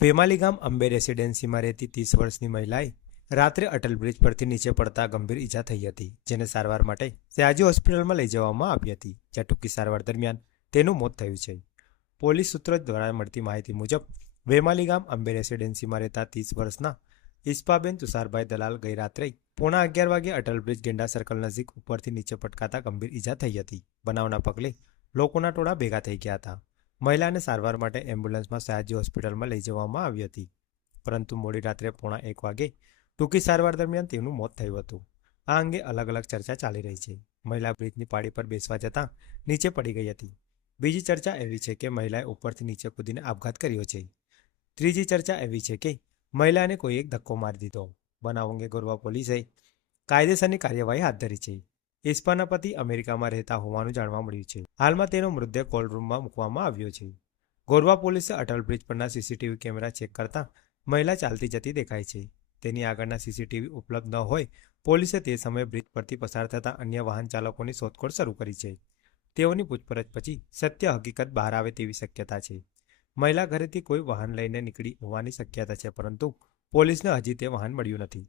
વેમાલી ગામ અંબે રેસિડેન્સીમાં રહેતી ત્રીસ વર્ષની મહિલાએ રાત્રે અટલ બ્રિજ પરથી નીચે પડતા ગંભીર ઈજા થઈ હતી, જેને સારવાર માટે સયાજી હોસ્પિટલમાં લઈ જવામાં આવી હતી, જ્યાં ટૂંકી સારવાર દરમિયાન તેનું મોત થયું છે. પોલીસ સૂત્રો દ્વારા મળતી માહિતી મુજબ વેમાલી ગામ અંબે રેસિડેન્સીમાં રહેતા ત્રીસ વર્ષના ઇસ્પાબેન તુષારભાઈ દલાલ ગઈ રાત્રે પોણા અગિયાર વાગે અટલ બ્રિજ ગેંડા સર્કલ નજીક ઉપરથી નીચે પટકાતા ગંભીર ઈજા થઈ હતી. બનાવના પગલે લોકોના ટોળા ભેગા થઈ ગયા હતા. મહિલાને સારવાર માટે એમ્બ્યુલન્સમાં સયાજી હોસ્પિટલમાં લઈ જવામાં આવી હતી. પરંતુ મોડી રાત્રે પોણા એક વાગે ટૂંકી સારવાર દરમિયાન તેનું મોત થયું હતું. આ અંગે અલગ અલગ ચર્ચા ચાલી રહી છે. મહિલા બ્રિજની પાળી પર બેસવા જતાં નીચે પડી ગઈ હતી. બીજી ચર્ચા એવી છે કે મહિલાએ ઉપરથી નીચે કૂદીને આપઘાત કર્યો છે. ત્રીજી ચર્ચા એવી છે કે મહિલાને કોઈ એક ધક્કો મારી દીધો. બનાવ અંગે ગોરવા પોલીસે કાયદેસરની કાર્યવાહી હાથ ધરી છે. ઇસ્પાના પતિ અમેરિકામાં રહેતા હોવાનું જાણવા મળ્યું છે. હાલમાં તેનો મૃતદેહ કોલરૂમમાં મૂકવામાં આવ્યો છે. ગોરવા પોલીસે અટલ બ્રિજ પરના સીસીટીવી કેમેરા ચેક કરતા મહિલા ચાલતી જતી દેખાય છે. તેની આગળના સીસીટીવી ઉપલબ્ધ ન હોય, પોલીસે તે સમયે બ્રિજ પરથી પસાર થતા અન્ય વાહન ચાલકોની શોધખોળ શરૂ કરી છે. તેઓની પૂછપરછ પછી સત્ય હકીકત બહાર આવે તેવી શક્યતા છે. મહિલા ઘરેથી કોઈ વાહન લઈને નીકળી હોવાની શક્યતા છે, પરંતુ પોલીસને હજી તે વાહન મળ્યું નથી.